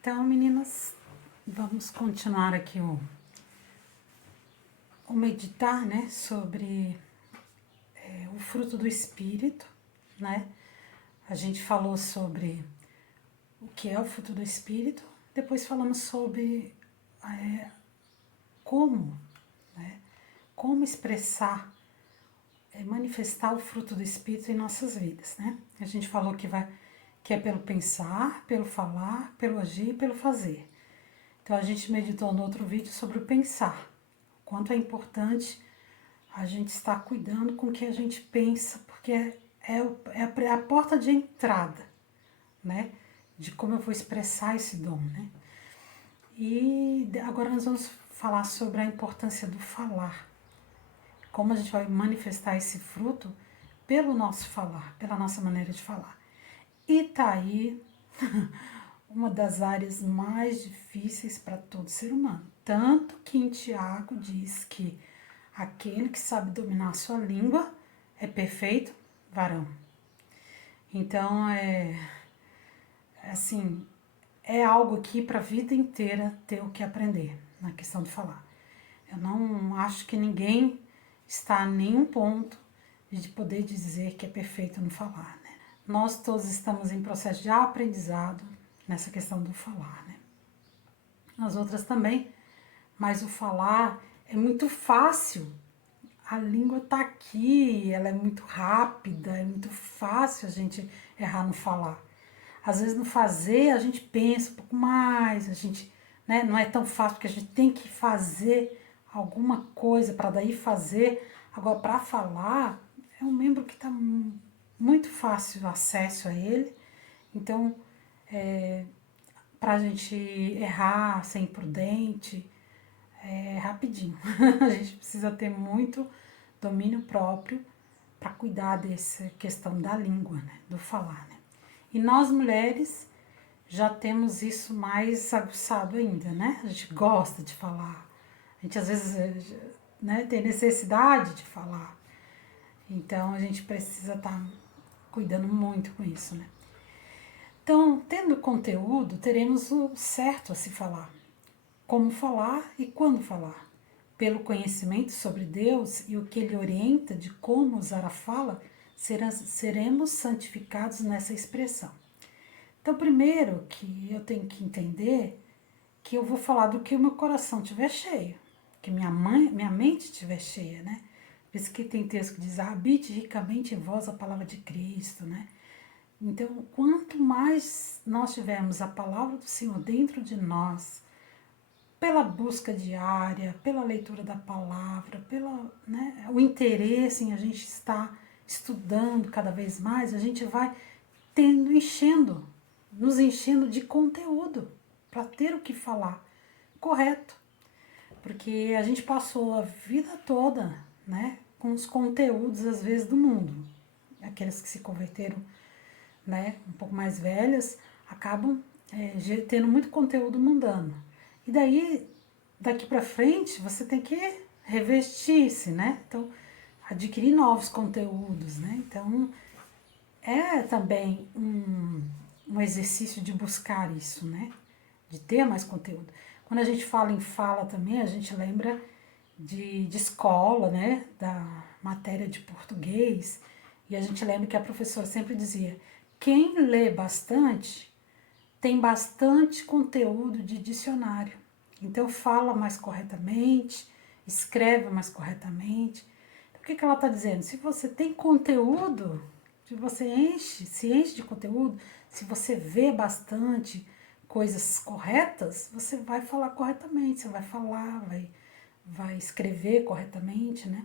Então, meninas, vamos continuar aqui o meditar, né, sobre o fruto do Espírito, né? A gente falou sobre o que é o fruto do Espírito, depois falamos sobre como, né, como expressar, manifestar o fruto do Espírito em nossas vidas, né? A gente falou que é pelo pensar, pelo falar, pelo agir e pelo fazer. Então, a gente meditou no outro vídeo sobre o pensar, o quanto é importante a gente estar cuidando com o que a gente pensa, porque é a porta de entrada, né? De como eu vou expressar esse dom, né? E agora nós vamos falar sobre a importância do falar, como a gente vai manifestar esse fruto pelo nosso falar, pela nossa maneira de falar. E tá aí uma das áreas mais difíceis para todo ser humano. Tanto que em Tiago diz que aquele que sabe dominar a sua língua é perfeito varão. Então, assim, é algo aqui para a vida inteira ter o que aprender na questão de falar. Eu não acho que ninguém está a nenhum ponto de poder dizer que é perfeito no falar, né? Nós todos estamos em processo de aprendizado nessa questão do falar, né? As outras também, mas o falar é muito fácil. A língua tá aqui, ela é muito rápida, é muito fácil a gente errar no falar. Às vezes no fazer a gente pensa um pouco mais, a gente, né, não é tão fácil porque a gente tem que fazer alguma coisa para daí fazer. Agora, para falar, é um membro que está muito fácil o acesso a ele. Então, para a gente errar, ser imprudente, é rapidinho. A gente precisa ter muito domínio próprio para cuidar dessa questão da língua, né, do falar, né? E nós mulheres já temos isso mais aguçado ainda, né? A gente gosta de falar, a gente às vezes, né, tem necessidade de falar. Então a gente precisa estar cuidando muito com isso, né? Então, tendo conteúdo, teremos o certo a se falar. Como falar e quando falar. Pelo conhecimento sobre Deus e o que Ele orienta de como usar a fala, seremos santificados nessa expressão. Então, primeiro que eu tenho que entender que eu vou falar do que o meu coração estiver cheio, que minha mente estiver cheia, né? Por isso que tem texto que diz, habite ricamente em vós a palavra de Cristo, né? Então, quanto mais nós tivermos a palavra do Senhor dentro de nós, pela busca diária, pela leitura da palavra, né, o interesse em a gente estar estudando cada vez mais, a gente vai nos enchendo de conteúdo para ter o que falar correto. Porque a gente passou a vida toda, né, com os conteúdos, às vezes, do mundo. Aqueles que se converteram, né, um pouco mais velhas, acabam tendo muito conteúdo mundano. E daí, daqui para frente, você tem que revestir-se, né? Então, adquirir novos conteúdos, né? Então, é também um exercício de buscar isso, né? De ter mais conteúdo. Quando a gente fala em fala também, a gente lembra de escola, né? Da matéria de português. E a gente lembra que a professora sempre dizia: quem lê bastante tem bastante conteúdo de dicionário. Então fala mais corretamente, escreve mais corretamente. Então, o que ela está dizendo? Se você tem conteúdo, se você se enche de conteúdo, se você vê bastante coisas corretas, você vai falar corretamente, você vai falar, vai escrever corretamente, né?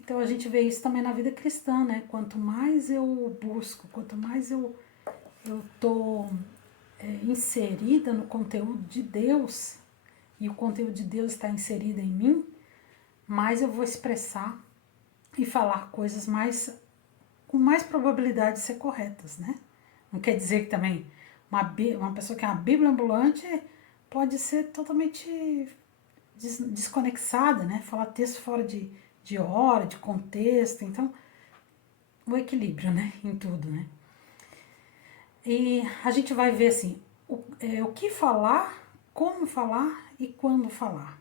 Então a gente vê isso também na vida cristã, né? Quanto mais eu busco, quanto mais eu tô inserida no conteúdo de Deus, e o conteúdo de Deus está inserido em mim, mais eu vou expressar e falar coisas com mais probabilidade de ser corretas, né? Não quer dizer que também uma pessoa que é uma Bíblia ambulante pode ser totalmente desconexada, né? Falar texto fora de hora, de contexto. Então, o equilíbrio, né? Em tudo, né? E a gente vai ver assim, o que falar, como falar e quando falar.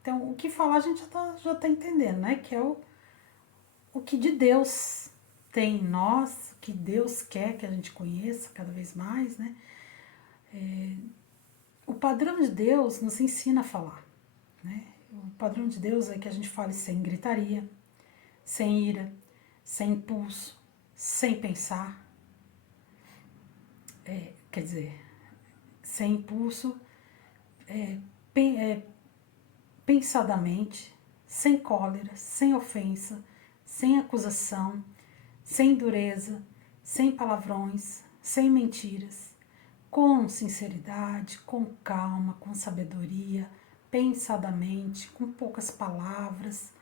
Então, o que falar a gente já tá entendendo, né? Que é o que de Deus tem em nós, o que Deus quer que a gente conheça cada vez mais, né? O padrão de Deus nos ensina a falar, né? O padrão de Deus é que a gente fale sem gritaria, sem ira, sem impulso, sem pensar, quer dizer, sem impulso, pen- é, pensadamente, sem cólera, sem ofensa, sem acusação, sem dureza, sem palavrões, sem mentiras, com sinceridade, com calma, com sabedoria, pensadamente, com poucas palavras,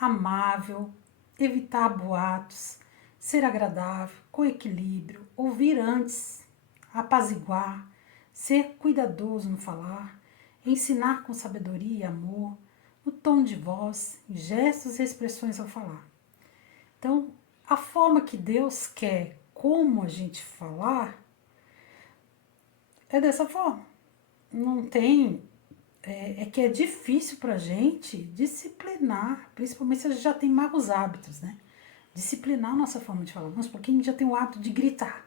amável, evitar boatos, ser agradável, com equilíbrio, ouvir antes, apaziguar, ser cuidadoso no falar, ensinar com sabedoria e amor, no tom de voz, em gestos e expressões ao falar. Então, a forma que Deus quer como a gente falar é dessa forma. Não tem. É que é difícil pra gente disciplinar, principalmente se a gente já tem maus hábitos, né? Disciplinar a nossa forma de falar. Vamos supor que a gente já tem o hábito de gritar,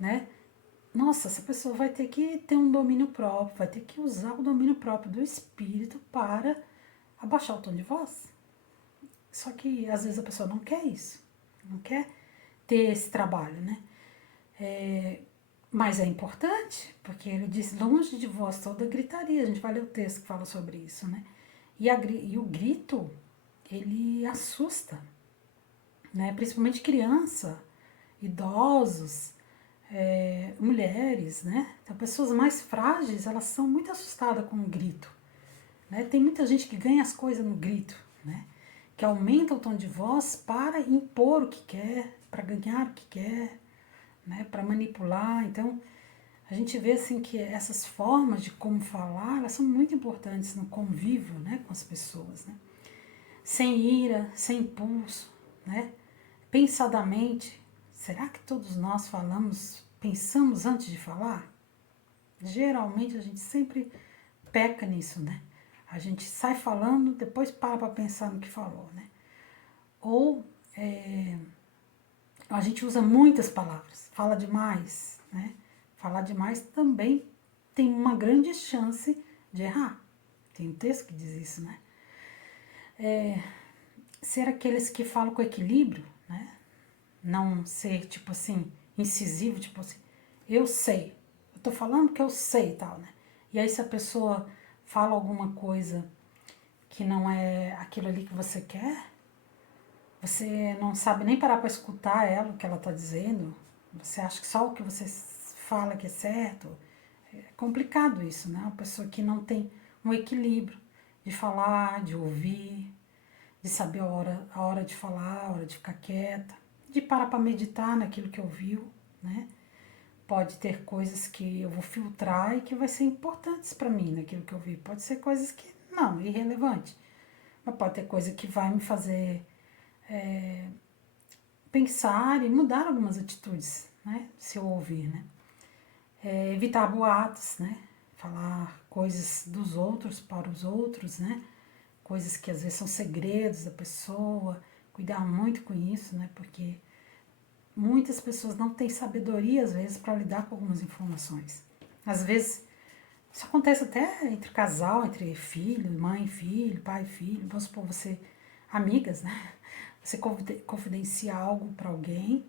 né? Nossa, essa pessoa vai ter que ter um domínio próprio, vai ter que usar o domínio próprio do espírito para abaixar o tom de voz. Só que às vezes a pessoa não quer isso, não quer ter esse trabalho, né? Mas é importante, porque ele diz, longe de vós toda gritaria. A gente vai ler o texto que fala sobre isso, né? E o grito, ele assusta, né? Principalmente criança, idosos, mulheres, né? Então, pessoas mais frágeis, elas são muito assustadas com o grito, né? Tem muita gente que ganha as coisas no grito, né? Que aumenta o tom de voz para impor o que quer, para ganhar o que quer, né? Para manipular. Então, a gente vê assim que essas formas de como falar, elas são muito importantes no convívio, né, com as pessoas, né? Sem ira, sem impulso, né? Pensadamente. Será que todos nós pensamos antes de falar? Geralmente a gente sempre peca nisso, né? A gente sai falando, depois para pensar no que falou, né? Ou a gente usa muitas palavras, fala demais, né? Falar demais também tem uma grande chance de errar. Tem um texto que diz isso, né? Ser aqueles que falam com equilíbrio, né? Não ser, tipo assim, incisivo, tipo assim, eu sei, eu tô falando que eu sei e tal, né? E aí se a pessoa fala alguma coisa que não é aquilo ali que você quer, você não sabe nem parar para escutar ela, o que ela tá dizendo, você acha que só o que você fala que é certo. É complicado isso, né? Uma pessoa que não tem um equilíbrio de falar, de ouvir, de saber a hora de falar, a hora de ficar quieta, de parar para meditar naquilo que ouviu, né? Pode ter coisas que eu vou filtrar e que vai ser importantes para mim naquilo que eu vi. Pode ser coisas que não, irrelevante. Mas pode ter coisa que vai me fazer pensar e mudar algumas atitudes, né? Se eu ouvir, né? Evitar boatos, né? Falar coisas dos outros para os outros, né? Coisas que às vezes são segredos da pessoa. Cuidar muito com isso, né? Porque muitas pessoas não têm sabedoria, às vezes, para lidar com algumas informações. Às vezes, isso acontece até entre casal, entre filho, mãe e filho, pai e filho. Vamos supor, você, amigas, né? Você confidencia algo para alguém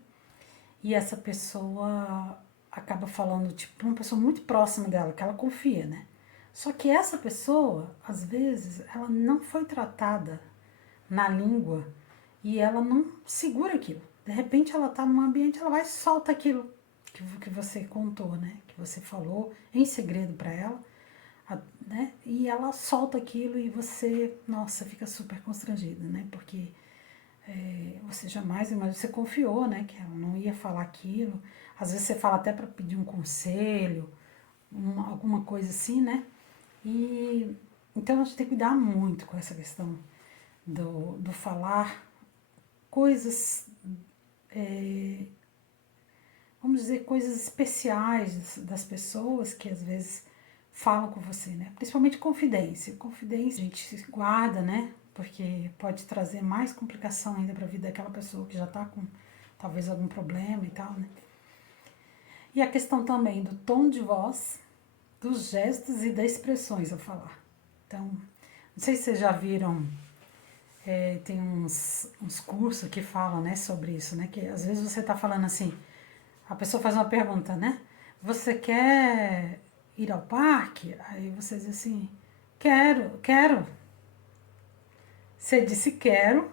e essa pessoa acaba falando, tipo, uma pessoa muito próxima dela, que ela confia, né? Só que essa pessoa, às vezes, ela não foi tratada na língua e ela não segura aquilo. De repente ela tá num ambiente, ela vai e solta aquilo que você contou, né? Que você falou em segredo para ela, né? E ela solta aquilo e você, nossa, fica super constrangida, né? Porque você jamais, mas você confiou, né? Que ela não ia falar aquilo. Às vezes você fala até para pedir um conselho, alguma coisa assim, né? E então a gente tem que cuidar muito com essa questão do falar coisas vamos dizer, coisas especiais das pessoas que às vezes falam com você, né? Principalmente confidência. Confidência a gente guarda, né? Porque pode trazer mais complicação ainda para a vida daquela pessoa que já está com talvez algum problema e tal, né? E a questão também do tom de voz, dos gestos e das expressões ao falar. Então, não sei se vocês já viram, tem uns cursos que falam, né, sobre isso, né? Que às vezes você está falando assim, a pessoa faz uma pergunta, né? Você quer ir ao parque? Aí você diz assim, quero. Você disse quero,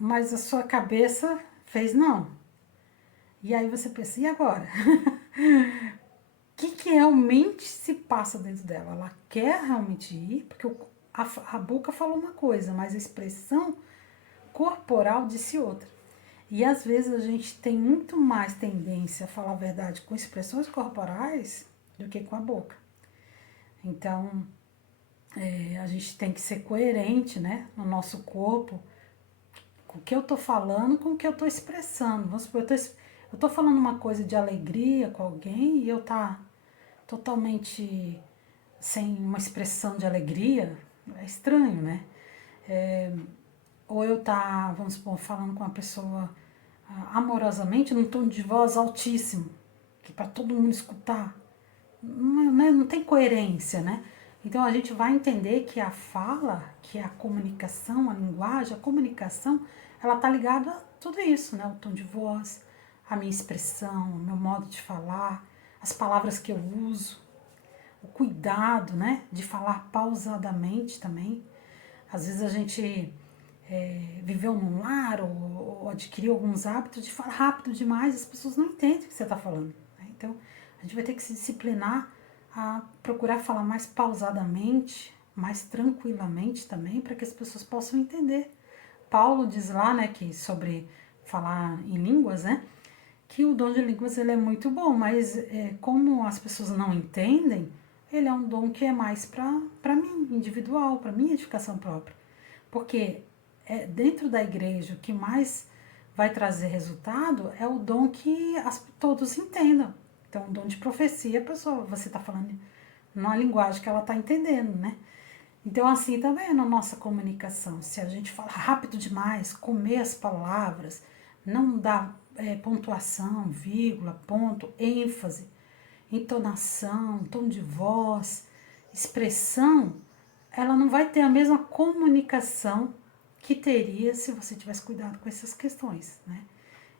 mas a sua cabeça fez não. E aí você pensa, e agora? O que realmente se passa dentro dela? Ela quer realmente ir? Porque a boca falou uma coisa, mas a expressão corporal disse outra. E às vezes a gente tem muito mais tendência a falar a verdade com expressões corporais do que com a boca. Então, a gente tem que ser coerente, né, no nosso corpo, com o que eu tô falando, com o que eu tô expressando. Vamos supor, eu tô falando uma coisa de alegria com alguém e eu tá totalmente sem uma expressão de alegria, é estranho, né? Ou eu tá, vamos supor, falando com uma pessoa amorosamente num tom de voz altíssimo, que para todo mundo escutar, não tem coerência, né? Então a gente vai entender que a fala, que a comunicação, a linguagem, a comunicação, ela tá ligada a tudo isso, né? O tom de voz, a minha expressão, o meu modo de falar, as palavras que eu uso, o cuidado, né? De falar pausadamente também. Às vezes a gente viveu num lar ou adquiriu alguns hábitos de falar rápido demais, as pessoas não entendem o que você está falando. Né? Então, a gente vai ter que se disciplinar a procurar falar mais pausadamente, mais tranquilamente também, para que as pessoas possam entender. Paulo diz lá, né, que sobre falar em línguas, né, que o dom de línguas ele é muito bom, mas como as pessoas não entendem, ele é um dom que é mais para mim, individual, para minha edificação própria. Porque dentro da igreja o que mais vai trazer resultado é o dom que todos entendam. Então, o dom de profecia, a pessoa, você está falando numa linguagem que ela está entendendo, né? Então, assim também é na nossa comunicação. Se a gente fala rápido demais, comer as palavras, não dá pontuação, vírgula, ponto, ênfase, entonação, tom de voz, expressão, ela não vai ter a mesma comunicação que teria se você tivesse cuidado com essas questões, né?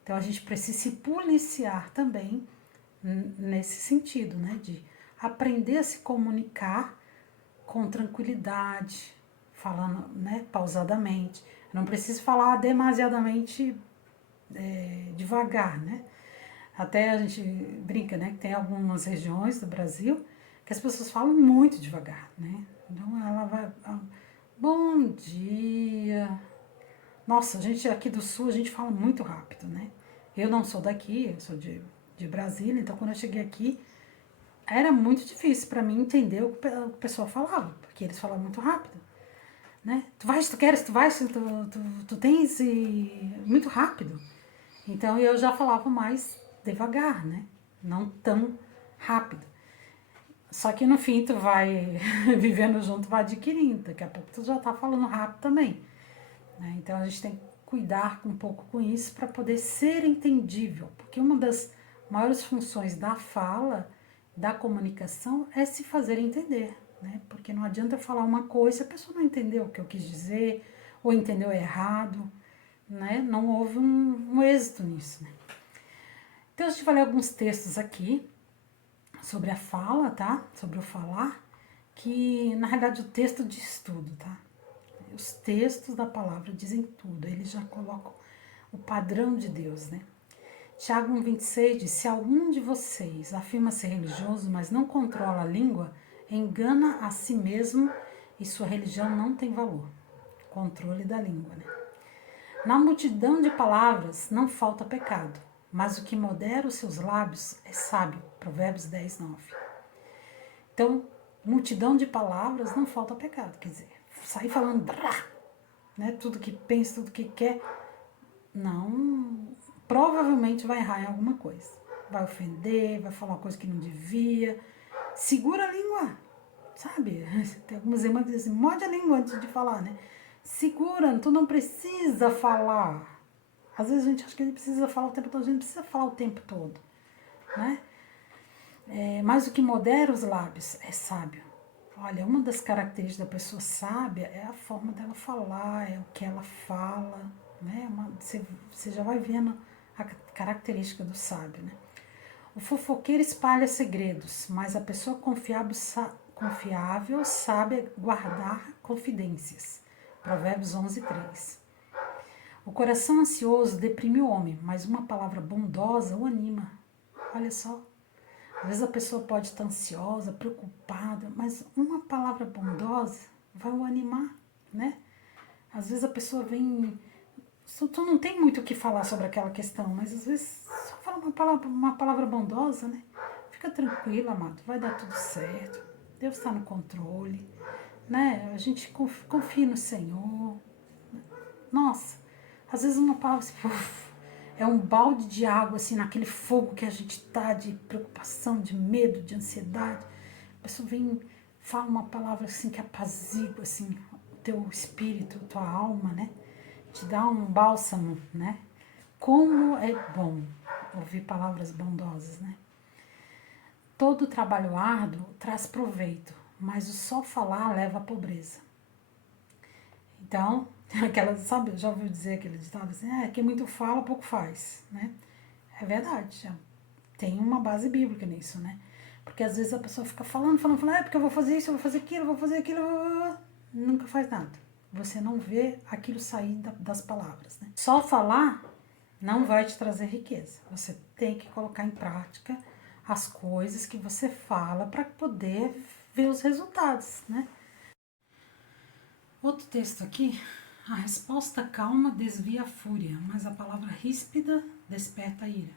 Então a gente precisa se policiar também nesse sentido, né? De aprender a se comunicar com tranquilidade, falando, né, pausadamente. Não preciso falar demasiadamente devagar, né? Até a gente brinca, né, que tem algumas regiões do Brasil que as pessoas falam muito devagar, né? Então ela vai, bom dia. Nossa, a gente aqui do sul, a gente fala muito rápido, né? Eu não sou daqui, eu sou de Brasília, então quando eu cheguei aqui, era muito difícil para mim entender o que o pessoal falava, porque eles falavam muito rápido, né? Tu vais, tu queres, tu vais, tu tens e muito rápido. Então eu já falava mais devagar, né? Não tão rápido. Só que no fim tu vai vivendo junto, vai adquirindo. Daqui a pouco tu já tá falando rápido também. Né? Então a gente tem que cuidar um pouco com isso para poder ser entendível. Porque uma das maiores funções da fala, da comunicação, é se fazer entender. Né? Porque não adianta eu falar uma coisa se a pessoa não entendeu o que eu quis dizer, ou entendeu errado. Né? Não houve um êxito nisso. Né? Então a gente vai ler alguns textos aqui sobre a fala, tá? Sobre o falar, que na realidade o texto diz tudo, tá? Os textos da palavra dizem tudo, eles já colocam o padrão de Deus, né? Tiago 1,26 diz: se algum de vocês afirma ser religioso, mas não controla a língua, engana a si mesmo e sua religião não tem valor. Controle da língua, né? Na multidão de palavras não falta pecado, mas o que modera os seus lábios é sábio. Provérbios 10, 9. Então, multidão de palavras não falta pecado. Quer dizer, sair falando né, tudo que pensa, tudo que quer, não, provavelmente vai errar em alguma coisa. vai ofender, vai falar uma coisa que não devia. Segura a língua, sabe? Tem algumas irmãs que dizem assim, morde a língua antes de falar, né? Segura, tu não precisa falar. Às vezes a gente acha que a gente precisa falar o tempo todo, a gente não precisa falar o tempo todo, né? Mas o que modera os lábios é sábio. Olha, uma das características da pessoa sábia é a forma dela falar, é o que ela fala, né? Você já vai vendo a característica do sábio, né? O fofoqueiro espalha segredos, mas a pessoa confiável sabe guardar confidências. Provérbios 11:3. O coração ansioso deprime o homem, mas uma palavra bondosa o anima. Olha só. Às vezes a pessoa pode estar ansiosa, preocupada, mas uma palavra bondosa vai o animar, né? Às vezes a pessoa vem... Tu não tem muito o que falar sobre aquela questão, mas às vezes só fala uma palavra bondosa, né? Fica tranquila, amado, vai dar tudo certo. Deus está no controle, né? A gente confia no Senhor. Nossa, às vezes uma palavra assim, é um balde de água assim naquele fogo que a gente tá de preocupação, de medo, de ansiedade. A pessoa vem, fala uma palavra assim que apazigua assim o teu espírito, tua alma, né? Te dá um bálsamo, né? Como é bom ouvir palavras bondosas, né? Todo trabalho árduo traz proveito, mas o só falar leva à pobreza. Então, sabe, já ouviu dizer aquele ditado assim, quem muito fala, pouco faz, né? É verdade, já tem uma base bíblica nisso, né? Porque às vezes a pessoa fica falando, porque eu vou fazer isso, eu vou fazer aquilo, eu vou fazer aquilo, nunca faz nada. Você não vê aquilo sair das palavras, né? Só falar não vai te trazer riqueza. Você tem que colocar em prática as coisas que você fala para poder ver os resultados, né? Outro texto aqui, a resposta calma desvia a fúria, mas a palavra ríspida desperta a ira.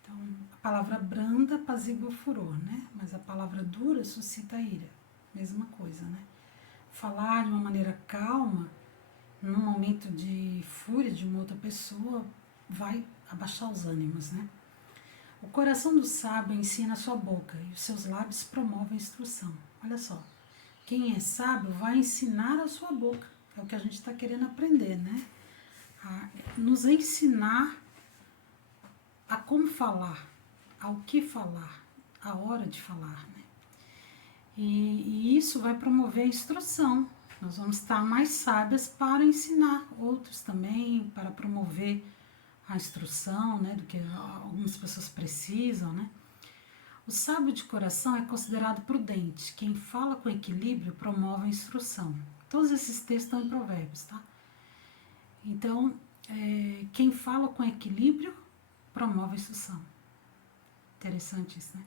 Então, a palavra branda apazigua o furor, né? Mas a palavra dura suscita a ira. Mesma coisa, né? Falar de uma maneira calma, num momento de fúria de uma outra pessoa, vai abaixar os ânimos, né? O coração do sábio ensina a sua boca e os seus lábios promovem a instrução. Olha só, quem é sábio vai ensinar a sua boca. É o que a gente está querendo aprender, né? A nos ensinar a como falar, ao que falar, a hora de falar, né? E isso vai promover a instrução. Nós vamos estar mais sábias para ensinar outros também, para promover a instrução, né, do que algumas pessoas precisam, né? O sábio de coração é considerado prudente. Quem fala com equilíbrio promove a instrução. Todos esses textos estão em Provérbios, tá? Então, quem fala com equilíbrio promove a instrução. Interessante isso, né?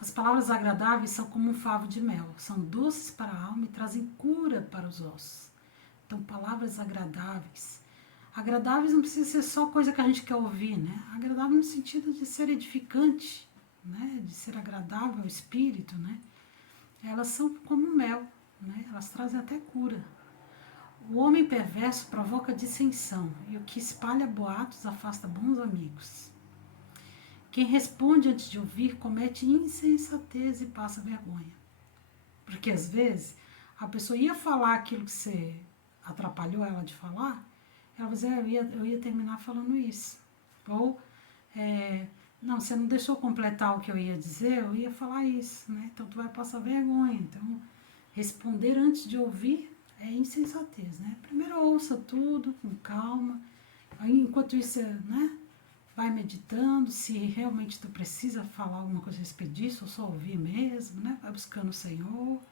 As palavras agradáveis são como um favo de mel. São doces para a alma e trazem cura para os ossos. Então, palavras agradáveis. Agradáveis não precisa ser só coisa que a gente quer ouvir, né? Agradável no sentido de ser edificante, né? De ser agradável ao espírito, né? Elas são como mel, né? Elas trazem até cura. O homem perverso provoca dissensão e o que espalha boatos afasta bons amigos. Quem responde antes de ouvir comete insensatez e passa vergonha. Porque às vezes a pessoa ia falar aquilo que você atrapalhou ela de falar, ela vai dizer, eu ia terminar falando isso. Ou, não, você não deixou completar o que eu ia dizer, eu ia falar isso, né? Então tu vai passar vergonha. Então, responder antes de ouvir é insensatez, né? Primeiro ouça tudo com calma, aí, enquanto isso, né? Vai meditando, se realmente tu precisa falar alguma coisa a respeito disso, ou só ouvir mesmo, né? Vai buscando o Senhor.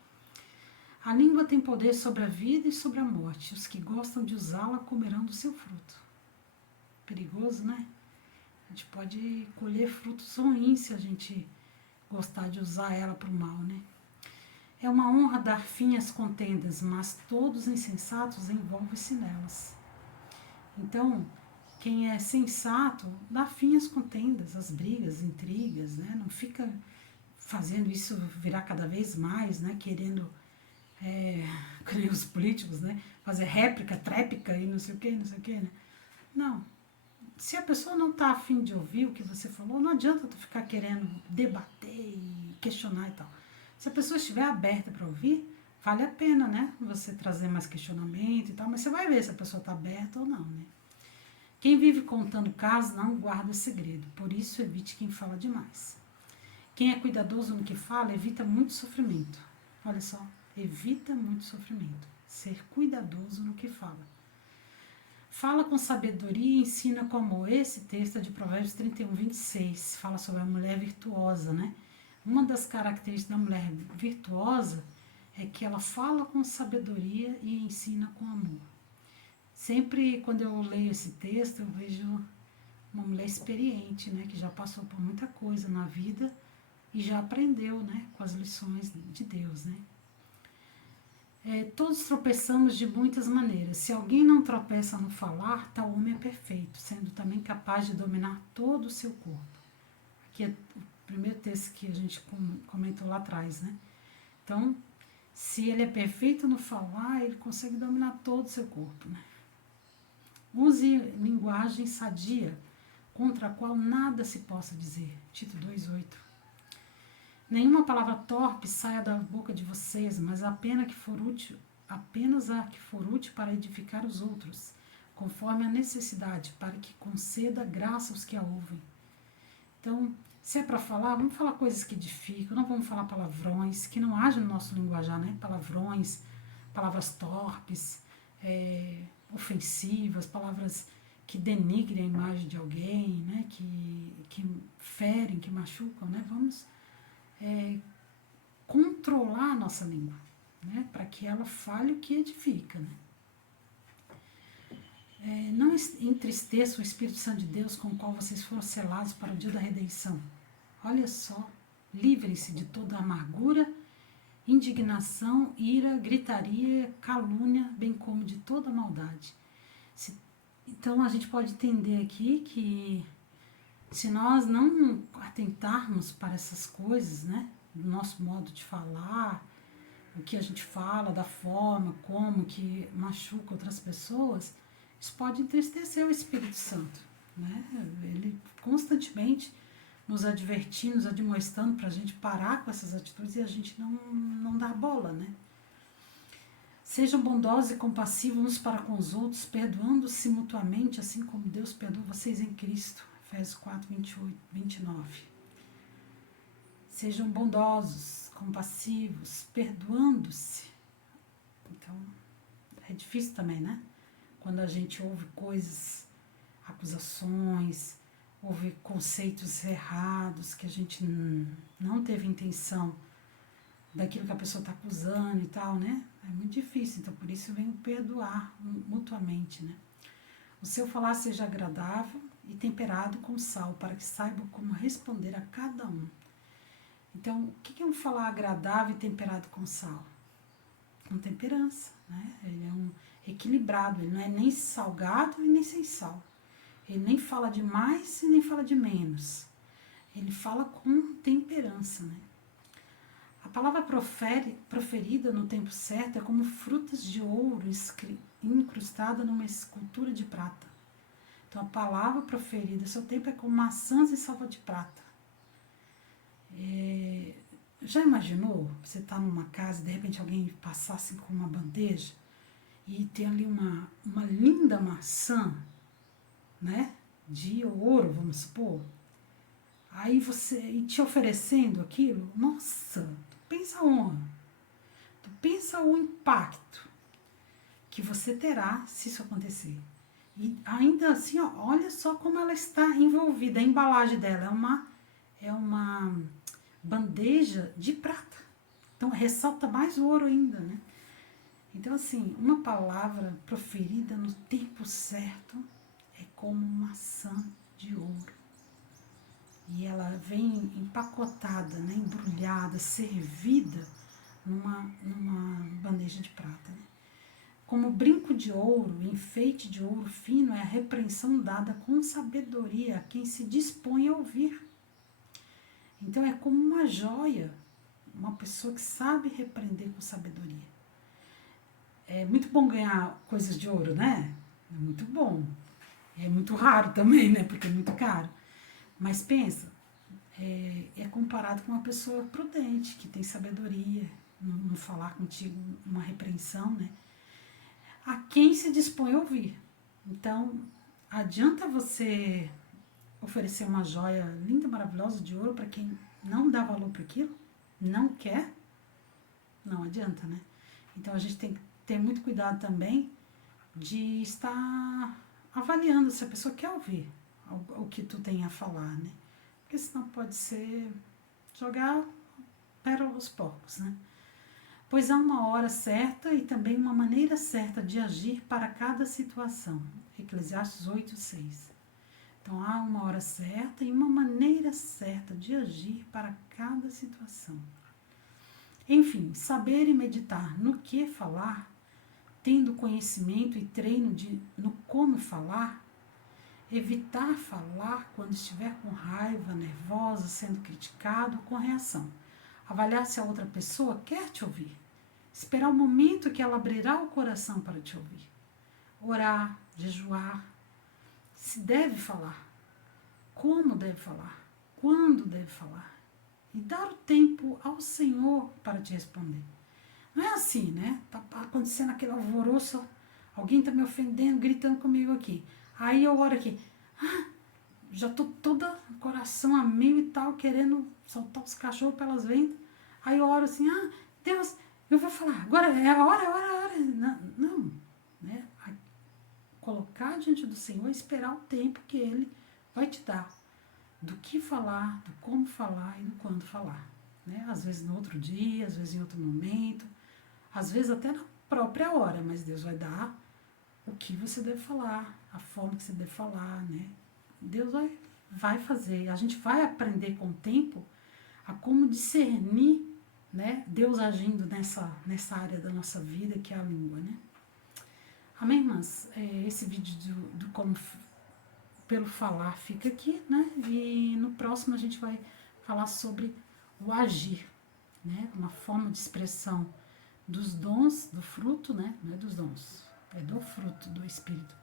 A língua tem poder sobre a vida e sobre a morte. Os que gostam de usá-la comerão do seu fruto. Perigoso, né? A gente pode colher frutos ruins se a gente gostar de usar ela para o mal, né? É uma honra dar fim às contendas, mas todos insensatos envolvem-se nelas. Então, quem é sensato dá fim às contendas, às brigas, intrigas, né? Não fica fazendo isso virar cada vez mais, né? Querendo, como os políticos, né? Fazer réplica, tréplica e não sei o que, né? Não. se a pessoa não está afim de ouvir o que você falou, não adianta tu ficar querendo debater e questionar e tal. Se a pessoa estiver aberta para ouvir, vale a pena, né? Você trazer mais questionamento e tal, mas você vai ver se a pessoa está aberta ou não, né? Quem vive contando casos não guarda segredo, por isso evite quem fala demais. Quem é cuidadoso no que fala evita muito sofrimento. Olha só, evita muito sofrimento. Ser cuidadoso no que fala. Fala com sabedoria e ensina com amor. Esse texto é de Provérbios 31, 26. Fala sobre a mulher virtuosa, né? Uma das características da mulher virtuosa é que ela fala com sabedoria e ensina com amor. Sempre quando eu leio esse texto, eu vejo uma mulher experiente, né? Que já passou por muita coisa na vida e já aprendeu, né? Com as lições de Deus, né? Todos tropeçamos de muitas maneiras. Se alguém não tropeça no falar, tal homem é perfeito, sendo também capaz de dominar todo o seu corpo. Aqui é o primeiro texto que a gente comentou lá atrás, né? Então, se ele é perfeito no falar, ele consegue dominar todo o seu corpo, né? Use linguagem sadia, contra a qual nada se possa dizer. Tito 2,8. Nenhuma palavra torpe saia da boca de vocês, mas apenas a que for útil para edificar os outros, conforme a necessidade, para que conceda graça aos que a ouvem. Então, se é para falar, vamos falar coisas que edificam, não vamos falar palavrões, que não haja no nosso linguajar, né? Palavrões, palavras torpes, ofensivas, palavras que denigrem a imagem de alguém, né? Que ferem, que machucam, né? Vamos controlar a nossa língua, né, para que ela fale o que edifica. Né? Não entristeça o Espírito Santo de Deus com o qual vocês foram selados para o dia da redenção. Olha só, livrem-se de toda amargura, indignação, ira, gritaria, calúnia, bem como de toda maldade. Então a gente pode entender aqui que se nós não atentarmos para essas coisas, né, do nosso modo de falar, o que a gente fala, da forma como que machuca outras pessoas, isso pode entristecer o Espírito Santo, né? Ele constantemente nos advertindo, nos admoestando para a gente parar com essas atitudes e a gente não dá bola, né? Sejam bondosos e compassivos uns para com os outros, perdoando-se mutuamente, assim como Deus perdoa vocês em Cristo. Efésios 4, 28, 29. Sejam bondosos, compassivos, perdoando-se. Então, é difícil também, né? Quando a gente ouve coisas, acusações, ouve conceitos errados, que a gente não teve intenção daquilo que a pessoa está acusando e tal, né? É muito difícil, então por isso vem o perdoar mutuamente, né? O seu falar seja agradável e temperado com sal, para que saibam como responder a cada um. Então, o que é um falar agradável e temperado com sal? Com temperança, né? Ele é um equilibrado, ele não é nem salgado e nem sem sal. Ele nem fala de mais e nem fala de menos. Ele fala com temperança, né? A palavra proferida no tempo certo é como frutas de ouro incrustada numa escultura de prata. Então, a palavra proferida, seu tempo é como maçãs em salva de prata. Já imaginou? Você está numa casa e de repente alguém passasse com uma bandeja e tem ali uma linda maçã, né? De ouro, vamos supor. Aí e te oferecendo aquilo, nossa, tu pensa a honra, tu pensa o impacto que você terá se isso acontecer. E ainda assim, ó, olha só como ela está envolvida, a embalagem dela é uma bandeja de prata. Então ressalta mais o ouro ainda, né? Então assim, uma palavra proferida no tempo certo é como maçã de ouro. E ela vem empacotada, né, embrulhada, servida numa bandeja de prata. Né? Como brinco de ouro, enfeite de ouro fino é a repreensão dada com sabedoria a quem se dispõe a ouvir. Então é como uma joia, uma pessoa que sabe repreender com sabedoria. É muito bom ganhar coisas de ouro, né? É muito bom. É muito raro também, né? Porque é muito caro. Mas pensa, é comparado com uma pessoa prudente, que tem sabedoria, não falar contigo uma repreensão, né? A quem se dispõe a ouvir. Então, adianta você oferecer uma joia linda, maravilhosa de ouro para quem não dá valor para aquilo, não quer, não adianta, né? Então a gente tem que ter muito cuidado também de estar avaliando se a pessoa quer ouvir o que tu tem a falar, né? Porque senão pode ser jogar pérola aos porcos, né? Pois há uma hora certa e também uma maneira certa de agir para cada situação. Eclesiastes 8:6. Então há uma hora certa e uma maneira certa de agir para cada situação. Enfim, saber e meditar no que falar, tendo conhecimento e treino no como falar, evitar falar quando estiver com raiva, nervosa, sendo criticado ou com reação. Avaliar se a outra pessoa quer te ouvir. Esperar o momento que ela abrirá o coração para te ouvir. Orar, jejuar. Se deve falar. Como deve falar. Quando deve falar. E dar o tempo ao Senhor para te responder. Não é assim, né? Tá acontecendo aquele alvoroço, alguém tá me ofendendo, gritando comigo aqui. Aí eu oro aqui, já tô toda coração a mil e tal, querendo soltar os cachorros pelas ventas. Aí eu oro assim, Deus, eu vou falar, agora é a hora, é a hora, é a hora. Não, né? Colocar diante do Senhor, esperar o tempo que Ele vai te dar. Do que falar, do como falar e do quando falar. Né? Às vezes no outro dia, às vezes em outro momento, às vezes até na própria hora, mas Deus vai dar o que você deve falar, a forma que você deve falar, né? Deus vai fazer. A gente vai aprender com o tempo a como discernir, né? Deus agindo nessa área da nossa vida, que é a língua, né? Amém, irmãs? Esse vídeo do como pelo falar fica aqui, né? E no próximo a gente vai falar sobre o agir, né? Uma forma de expressão dos dons, do fruto, né? Não é dos dons, é do fruto do Espírito.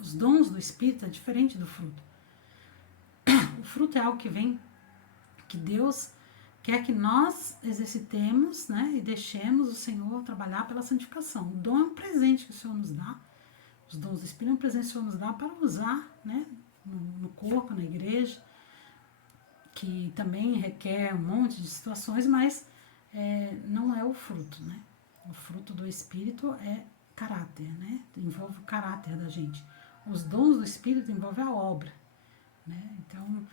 Os dons do Espírito é diferente do fruto. O fruto é algo que vem, que Deus quer que nós exercitemos, né? E deixemos o Senhor trabalhar pela santificação. O dom é um presente que o Senhor nos dá. Os dons do Espírito é um presente que o Senhor nos dá para usar, né? No corpo, na igreja, que também requer um monte de situações, mas não é o fruto, né? O fruto do Espírito é caráter, né? Envolve o caráter da gente. Os dons do Espírito envolvem a obra, né? Então,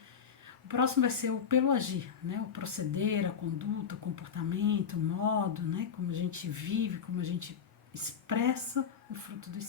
o próximo vai ser o pelo agir, né? O proceder, a conduta, o comportamento, o modo, né? Como a gente vive, como a gente expressa o fruto do Espírito.